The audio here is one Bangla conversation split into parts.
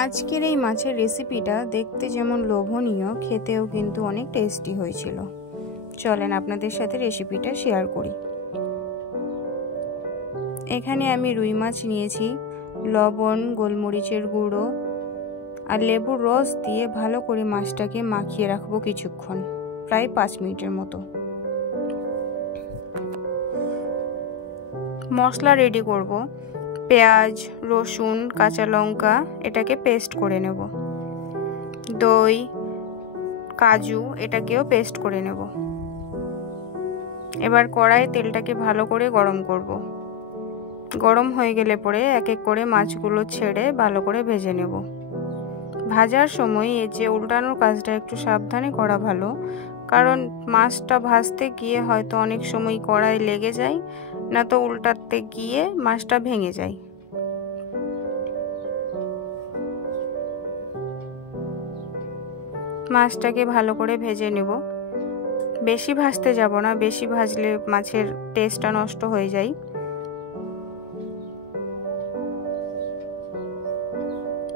আজকের এই মাছের রেসিপিটা দেখতে যেমন লোভনীয়, খেতেও কিন্তু অনেক টেস্টি হয়েছিল। চলেন আপনাদের সাথে রেসিপিটা শেয়ার করি। এখানে আমি রুই মাছ নিয়েছি। লবণ, গোলমরিচের গুঁড়ো আর লেবুর রস দিয়ে ভালো করে মাছটাকে মাখিয়ে রাখবো কিছুক্ষণ, প্রায় 5 মিনিটের মতো। মশলা রেডি করব। পেঁয়াজ, রসুন, কাঁচা লঙ্কা এটাকে পেস্ট করে নেব। দই, কাজু এটাকেও পেস্ট করে নেব। এবার কড়াই তেলটাকে ভালো করে গরম করব। গরম হয়ে গেলে পরে এক এক করে মাছগুলো ছেড়ে ভালো করে ভেজে নেব। ভাজার সময় এই যে উল্টানোর কাজটা একটু সাবধানে করা ভালো, কারণ মাছটা ভাজতে গিয়ে হয়তো অনেক সময় কড়াই লেগে যায়, না তো উল্টাতে গিয়ে মাছটা ভেঙে যায়। মাছটাকে ভালো করে ভেজে নেব। বেশি ভাজতে যাব না, বেশি ভাজলে মাছের টেস্টটা নষ্ট হয়ে যায়।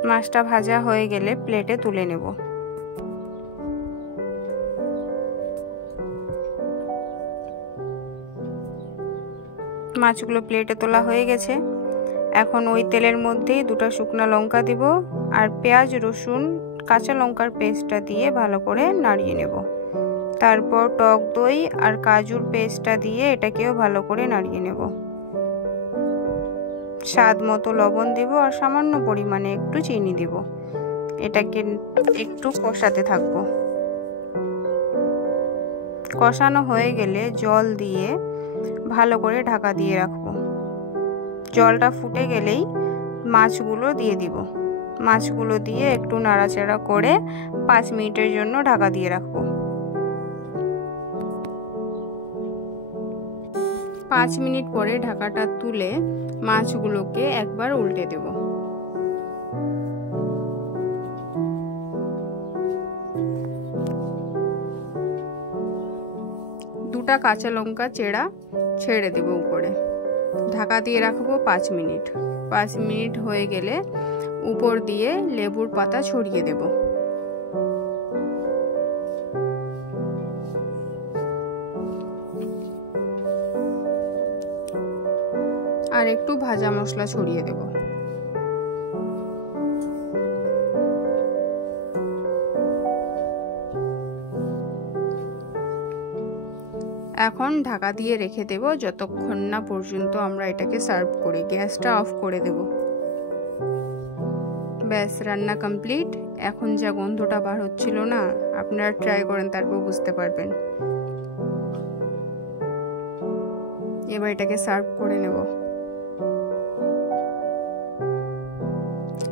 মাছটা ভাজা হয়ে গেলে প্লেটে তুলে নেব। মাছগুলো প্লেটে তোলা হয়ে গেছে। এখন ওই তেলের মধ্যেই 2টা শুকনো লঙ্কা দিব আর পেঁয়াজ, রসুন, কাঁচা লঙ্কার পেস্টটা দিয়ে ভালো করে নাড়িয়ে নেব। তারপর টক দই আর কাজুর পেস্টটা দিয়ে এটাকেও ভালো করে নাড়িয়ে নেব। স্বাদ মতো লবণ দেব আর সামান্য পরিমাণে একটু চিনি দেব। এটাকে একটু কষাতে থাকবো। কষানো হয়ে গেলে জল দিয়ে ভালো করে ঢাকা দিয়ে রাখবো। জলটা ফুটে গেলেই মাছগুলো দিয়ে দিব। মাছগুলো দিয়ে একটু নাড়াচাড়া করে 5 মিনিটের জন্য ঢাকা দিয়ে রাখবো। 5 মিনিট পরে ঢাকাটা তুলে মাছগুলোকে একবার উল্টে দেব। দুটা কাঁচা লঙ্কা চেরা ছেড়ে দেব উপরে। ঢাকা দিয়ে রাখবো 5 মিনিট। 5 মিনিট হয়ে গেলে উপর দিয়ে লেবুর পাতা ছড়িয়ে দেব। আর একটু ভাজা মশলা ছড়িয়ে দেব। এখন ঢাকা দিয়ে রেখে দেব যতক্ষণ না পর্যন্ত আমরা এটাকে সার্ভ করি। গ্যাসটা অফ করে দেব। ব্যাস, রান্না কমপ্লিট। এখন যা গন্ধটা বার হচ্ছিল না, আপনারা ট্রাই করেন, তারপর বুঝতে পারবেন। এবার এটাকে সার্ভ করে নেব।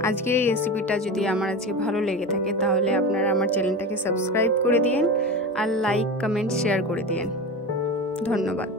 আজকের এই রেসিপিটা যদি আমার আজকে ভালো লেগে থাকে তাহলে আপনারা আমার চ্যানেলটাকে সাবস্ক্রাইব করে দিন আর লাইক, কমেন্ট, শেয়ার করে দিন। ধন্যবাদ।